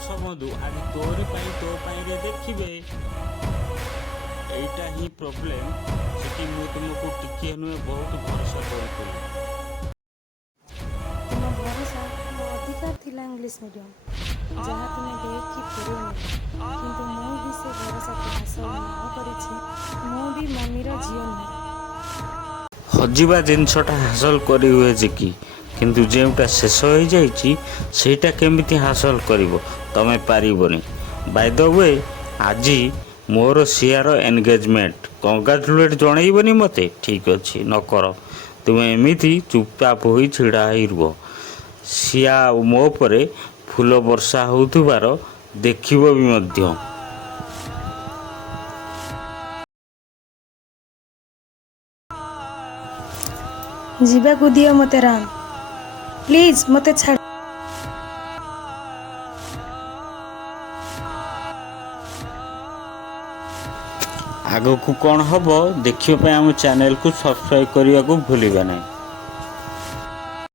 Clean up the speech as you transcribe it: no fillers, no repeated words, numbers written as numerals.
ଦର୍ଶକ ଆଜି ତୋରି ପାଇଁ ତୋ ପାଇଁରେ ଦେଖିବେ। ଏଇଟା ହିଁ ପ୍ରୋବ୍ଲେମ୍। ସେଠି ମୁଁ ତୁମକୁ ଟିକିଏ ନୁହେଁ ବହୁତ ଭରସା କରୁଥିଲି। ତୁମ ଭରସା ମୋ ଅଧିକାର ଥିଲା ଇଂଲିଶ ମିଡ଼ିୟମ୍, ଯାହା ତୁମେ ଦେଇକି ଫେରେଇ ନେଲ। କିନ୍ତୁ ମୁଁ ବି ସେ ଭରସାକୁ ହାସଲ ନ କରିଛି। ମୁଁ ବି ମମିର ଝିଅ ନୁହେଁ। ହଜିବା ଜିନିଷଟା ହାସଲ କରି ହୁଏଛି କି, କିନ୍ତୁ ଯେଉଁଟା ଶେଷ ହୋଇଯାଇଛି ସେଇଟା କେମିତି ହାସଲ କରିବ? ତମେ ପାରିବନି। ବାଇ ଦ ୱେ, ଆଜି ମୋର ସିଆର ଏନଗେଜମେଣ୍ଟ। କଂଗ୍ରାଚୁଲେଟ୍ ଜଣେଇବନି ମୋତେ? ଠିକ୍ ଅଛି, ନ କର। ତୁମେ ଏମିତି ଚୁପଚାପ ହୋଇ ଛିଡ଼ା ହେଇ ରୁହ। ସିଆ ମୋ ଉପରେ ଫୁଲ ବର୍ଷା ହେଉଥିବାର ଦେଖିବ ବି ମଧ୍ୟ। ଯିବାକୁ ଦିଅ ମୋତେ ରାମ, ପ୍ଲିଜ୍ ମୋତେ ଛାଡ଼। ଆଗକୁ କ'ଣ ହେବ ଦେଖିବା ପାଇଁ ଆମ ଚ୍ୟାନେଲକୁ ସବସ୍କ୍ରାଇବ୍ କରିବାକୁ ଭୁଲିବା ନାହିଁ।